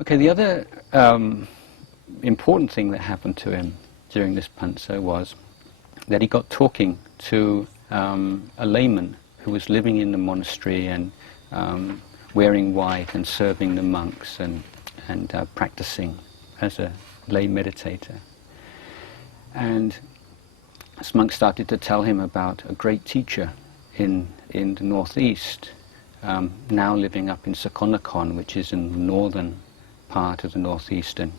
Okay, the other important thing that happened to him during this pansa was that he got talking to a layman who was living in the monastery and wearing white and serving the monks and practicing as a lay meditator. And this monk started to tell him about a great teacher in the northeast, now living up in Sakonnakhon, which is in the northern part of the northeastern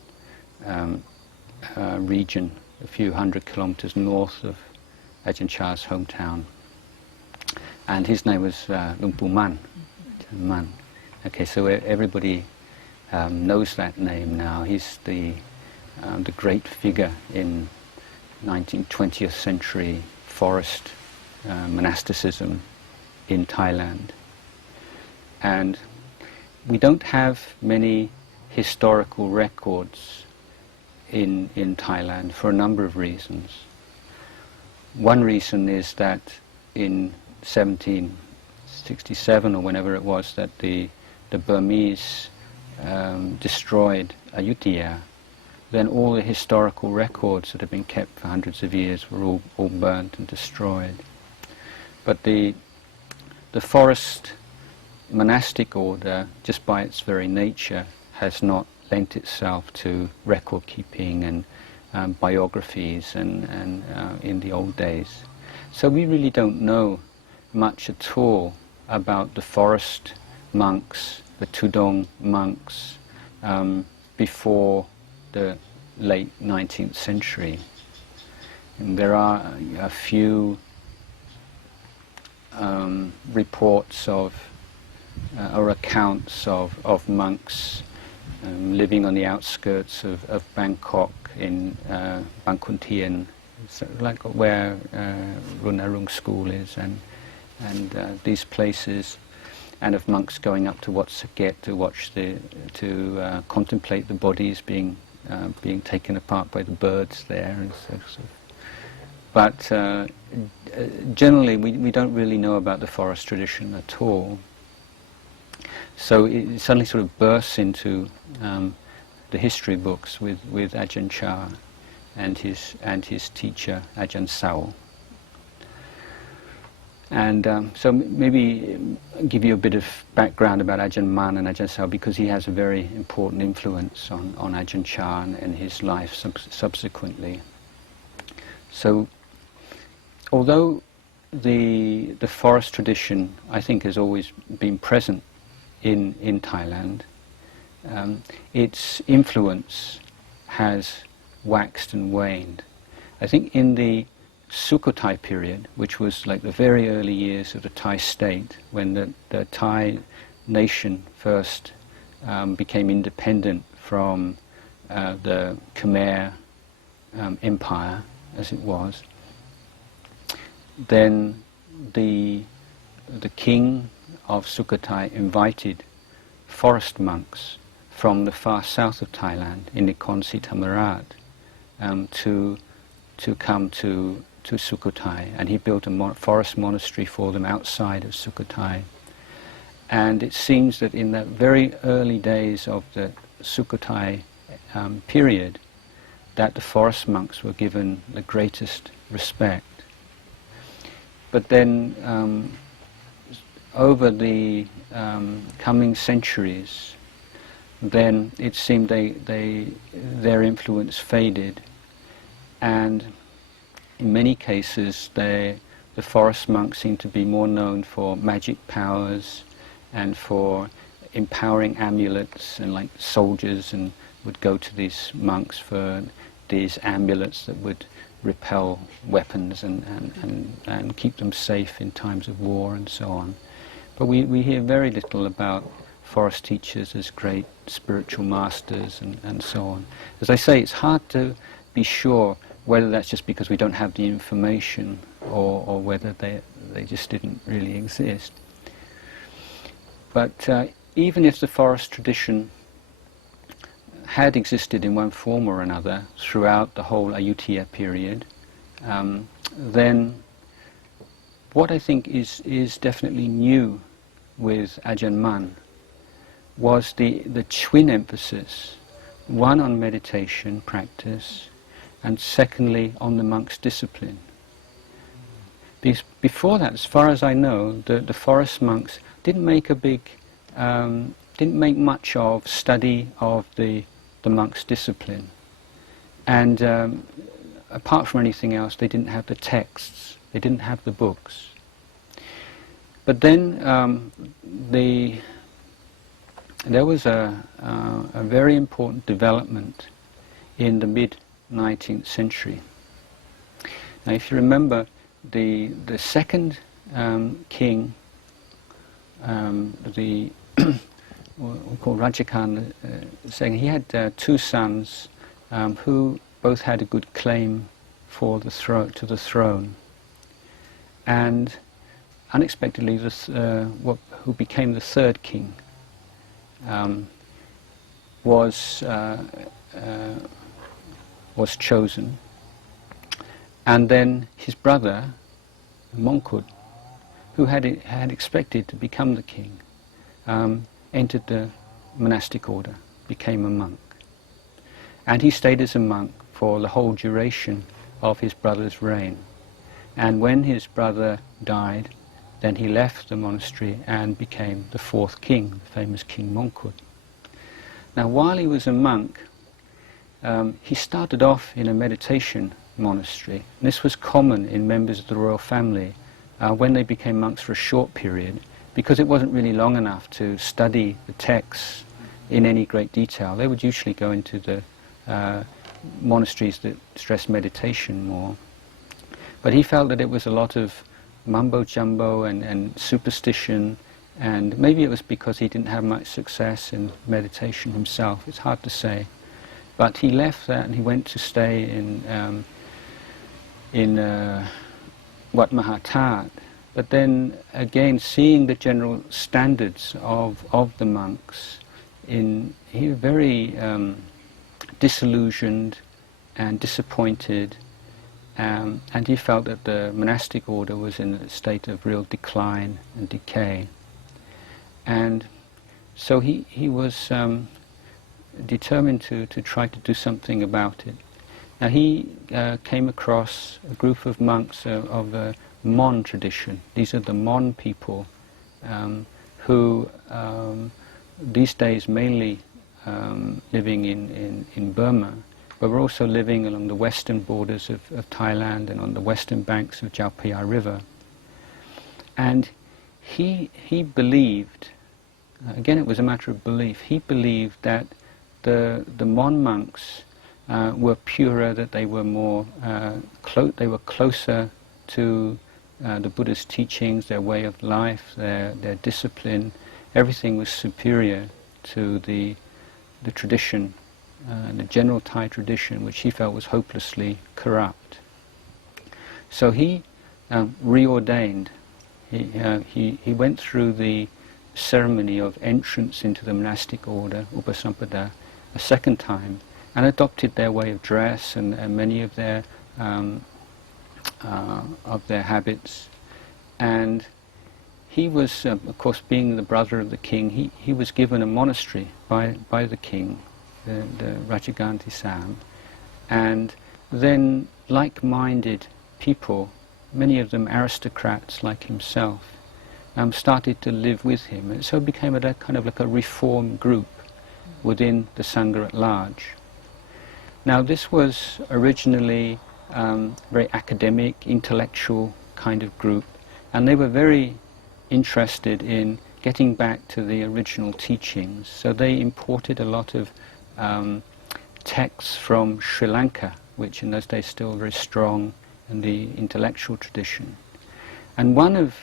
region, a few hundred kilometers north of Ajahn Chah's hometown. And his name was Lumpu Man. Man. Okay, so everybody knows that name now. He's the great figure in 20th century forest monasticism in Thailand. And we don't have many historical records in Thailand for a number of reasons. One reason is that in 1767 or whenever it was that the Burmese destroyed Ayutthaya, then all the historical records that have been kept for hundreds of years were all burnt and destroyed. But the forest monastic order, just by its very nature, has not lent itself to record keeping and biographies and in the old days. So we really don't know much at all about the forest monks, the Tudong monks, before the late 19th century. And there are a few reports of or accounts of monks living on the outskirts of Bangkok in Bangkok Thien, like where Runarung School is, and these places, and of monks going up to Wat Saket to contemplate the bodies being taken apart by the birds there, and so forth. But generally, we don't really know about the forest tradition at all. So it suddenly sort of bursts into the history books with Ajahn Chah and his teacher Ajahn Sao. And so maybe give you a bit of background about Ajahn Man and Ajahn Sao, because he has a very important influence on Ajahn Chah and his life subsequently. So although the forest tradition, I think, has always been present in Thailand, its influence has waxed and waned. I think in the Sukhothai period, which was like the very early years of the Thai state, when the Thai nation first became independent from the Khmer Empire, as it was, then the king of Sukhothai invited forest monks from the far south of Thailand, in Nakhon Si Thammarat, to come to Sukhothai, and he built a forest monastery for them outside of Sukhothai. And it seems that in the very early days of the Sukhothai period, that the forest monks were given the greatest respect. But then over the coming centuries, then it seemed their influence faded, and in many cases the forest monks seemed to be more known for magic powers and for empowering amulets, and like soldiers and would go to these monks for these amulets that would repel weapons and keep them safe in times of war and so on. But we hear very little about forest teachers as great spiritual masters and so on. As I say, it's hard to be sure whether that's just because we don't have the information or whether they just didn't really exist. But even if the forest tradition had existed in one form or another throughout the whole Ayutthaya period, then what I think is definitely new with Ajahn Man was the twin emphasis, one on meditation practice, and secondly on the monk's discipline. Because before that, as far as I know, the forest monks didn't make much of study of the monk's discipline. And apart from anything else, they didn't have the texts, they didn't have the books. But then there was a very important development in the mid-19th century. Now, if you remember, the second king, we call Rajakan II, he had two sons who both had a good claim to the throne, and unexpectedly, who became the third king was chosen, and then his brother Mongkut, who had expected to become the king, entered the monastic order, became a monk, and he stayed as a monk for the whole duration of his brother's reign. And when his brother died, then he left the monastery and became the fourth king, the famous King Mongkut. Now, while he was a monk, he started off in a meditation monastery. And this was common in members of the royal family when they became monks for a short period, because it wasn't really long enough to study the texts in any great detail. They would usually go into the monasteries that stress meditation more. But he felt that it was a lot of mumbo-jumbo and superstition, and maybe it was because he didn't have much success in meditation himself. It's hard to say. But he left that and he went to stay in Wat Mahathat. But then again, seeing the general standards of the monks, he was very disillusioned and disappointed, and he felt that the monastic order was in a state of real decline and decay. And so he was determined to try to do something about it. Now he came across a group of monks of the Mon tradition. These are the Mon people who these days mainly living in Burma, but we're also living along the western borders of Thailand and on the western banks of Chao Phraya River. And he believed, again it was a matter of belief, he believed that the Mon monks were purer, that they were more they were closer to the Buddha's teachings, their way of life, their discipline. Everything was superior to the tradition, the general Thai tradition, which he felt was hopelessly corrupt. So he reordained. He went through the ceremony of entrance into the monastic order, Upasampada, a second time, and adopted their way of dress and many of their habits. And he was, of course, being the brother of the king, he was given a monastery by the king, the Rajaganti Sam, and then like-minded people, many of them aristocrats like himself, started to live with him, and so it became a kind of like a reform group within the Sangha at large. Now this was originally very academic, intellectual kind of group, and they were very interested in getting back to the original teachings. So they imported a lot of texts from Sri Lanka, which in those days still very strong in the intellectual tradition. And one of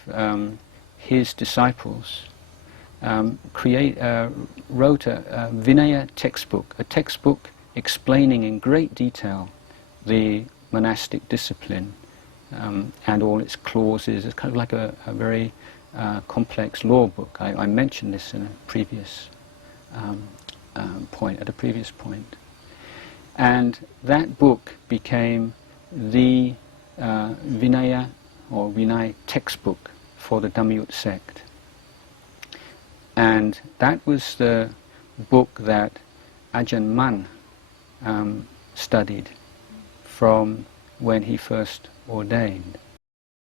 his disciples wrote a Vinaya textbook, a textbook explaining in great detail the monastic discipline and all its clauses. It's kind of like a very complex law book. I mentioned this in a previous point, at a previous point. And that book became the Vinaya or Vinay textbook for the Dhammayut sect. And that was the book that Ajahn Man studied from when he first ordained.